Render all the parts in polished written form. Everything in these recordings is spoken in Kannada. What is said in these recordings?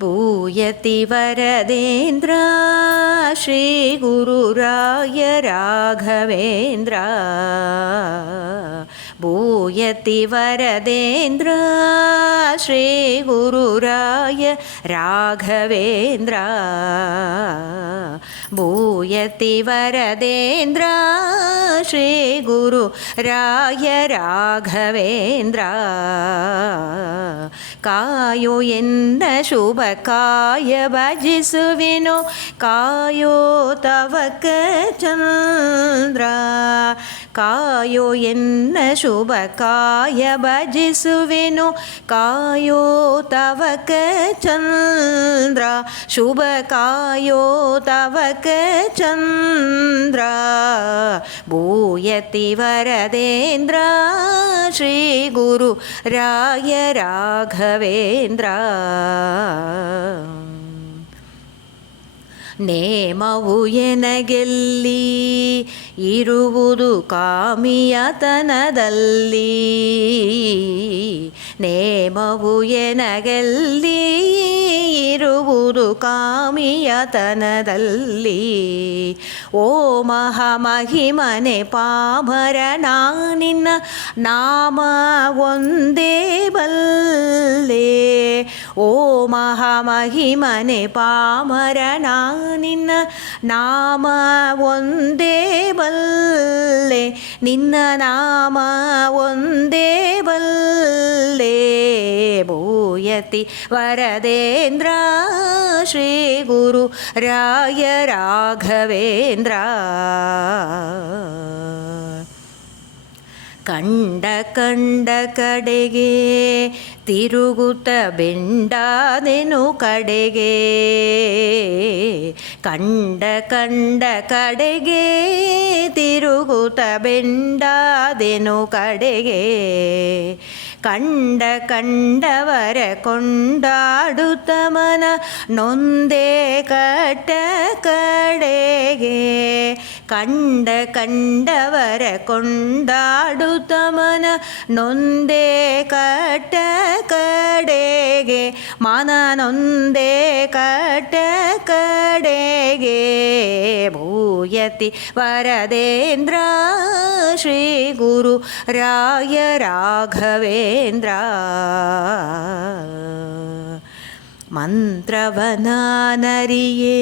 भूयति वरदेन्द्र श्रीगुरुराय राघवेन्द्र भूयति वरदेन्द्र श्रीगुरुराय राघवेन्द्र भूयति वरदेन्द्र श्रीगुरुराय राघवेन्द्र ಕಾಯೋ ಎನ್ನ ಶುಭ ಕಾಯ ಭಜಿಸುವೆನೋ ಕಾಯೋ ತವಕ ಚಂದ್ರ ಕಾಯೋ ಎನ್ನ ಶುಭ ಕಾಯ ಭಜಿಸುವೆನೋ ಕಾಯೋ ತವಕ ಚಂದ್ರ ಶುಭ ಕಾಯೋ ತವಕ ಚಂದ್ರ ಭೂಯತಿ ವರದೇಂದ್ರ ಶ್ರೀ ಗುರು ರಾಯ ರಾಘವೇಂದ್ರ ನೇಮವು ಎನಗೆಲ್ಲಿ ಇರುವುದು ಕಾಮಿಯತನದಲ್ಲಿ ನೇಮವು ಎನಗೆಲ್ಲಿ ಇರುವುದು ಕಾಮಿಯತನದಲ್ಲಿ ಓ ಮಹಾಮಹಿಮನೆ ಪಾಮರ ನಿನ್ನ ನಾಮ ಒಂದೇ ಬಲ್ಲೆ ಓ ಮಹಾಮಹಿಮನೆ ಪಾಮರ ನಿನ್ನ ನಾಮ ಒಂದೇ ಬಲ್ಲೆ ನಿನ್ನ ನಾಮ ಒಂದೇ ಬಲ್ಲೆ ಭೂಯತಿ ವರದೇಂದ್ರ ಶ್ರೀ ಗುರು ರಾಯ ರಾಘವೇಂದ್ರ ಕಂಡ ಕಂಡ ಕಡೆಗೆ ತಿರುಗುತ್ತ ಬೆಂಡಾದೆನು ಕಡೆಗೆ ಕಂಡ ಕಂಡ ಕಡೆಗೆ ತಿರುಗುತ್ತ ಬೆಂಡಾದೆನು ಕಡೆಗೆ ಕಂಡ ಕಂಡವರ ಕೊಂಡಾಡುತ್ತ ಮನ ನೊಂದೇ ಕಟ್ಟ ಕಡೆಗೆ ಕಂಡ ಕಂಡವರ ಕೊಂಡಾಡುತ್ತ ಮನ ನೊಂದೇ ಕಟ್ಟ ಕಡೆಗೆ ಮನ ನೊಂದೇ ಕಟ್ಟ ಕಡೆಗೆ ಭೂಯತಿ ವರದೇಂದ್ರ ಶ್ರೀ ಗುರು ರಾಯ ರಾಘವೇಂದ್ರ ಮಂತ್ರವನಾನರಿಯೇ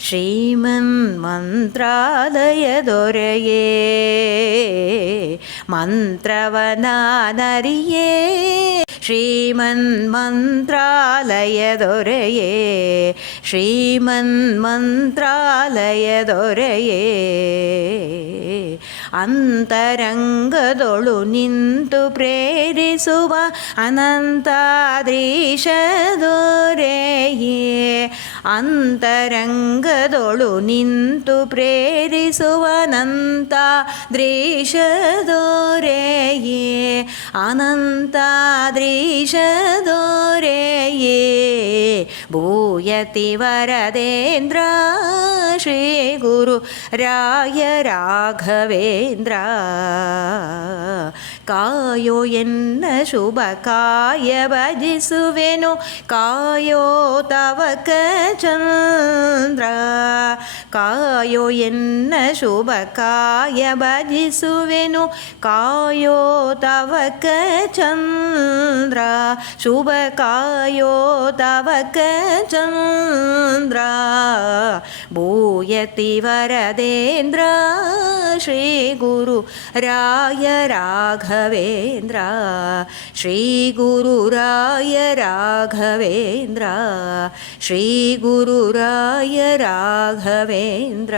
ಶ್ರೀಮನ್ ಮಂತ್ರಾಲಯ ದೊರೆಯೇ ಮಂತ್ರವನಾನರಿಯೇ ಶ್ರೀಮನ್ ಮಂತ್ರಾಲಯ ದೊರೆಯೇ ಶ್ರೀಮನ್ ಮಂತ್ರಾಲಯ ದೊರೆಯೇ ಅಂತರಂಗದೊಳು ನಿಂತು ಪ್ರೇರಿಸುವ ಅನಂತಾದ್ರೀಶ ದೊರೆಯೇ ಅಂತರಂಗದೊಳು ನಿಂತು ಪ್ರೇರಿಸುವ ಅನಂತಾದ್ರೀಶ ದೊರೆಯೇ ಅನಂತಾದ್ರೀಶ ದೊರೆಯೇ ಭೂಯತಿ ವರದೇಂದ್ರ ಶ್ರೀ ಗುರು ರಾಯ ರಾಘವೇಂದ್ರ ಕಾಯೋ ಎನ್ನ ಶುಭ ಕಾಯ ಭಜಿಸುವೆನೋ ಕಾಯೋ ತವಕ ಚಂದ್ರ ಕಾಯೋ ಎನ್ನ ಶುಭ ಕಾಯ ಭಜಿಸುವೆನೋ ಕಾಯೋ ತವಕ ಚಂದ್ರ ಶುಭ ಕಾಯೋ ತವಕ ಚಂದ್ರ ಭೂಯತಿ ವರದೇಂದ್ರ ಶ್ರೀ ಗುರು ರಾಯ ರಾಘವೇಂದ್ರ ಶ್ರೀ ಗುರು ರಾಯ ರಾಘವೇಂದ್ರ ಶ್ರೀ ಗುರು ರಾಯ ರಾಘವೇಂದ್ರ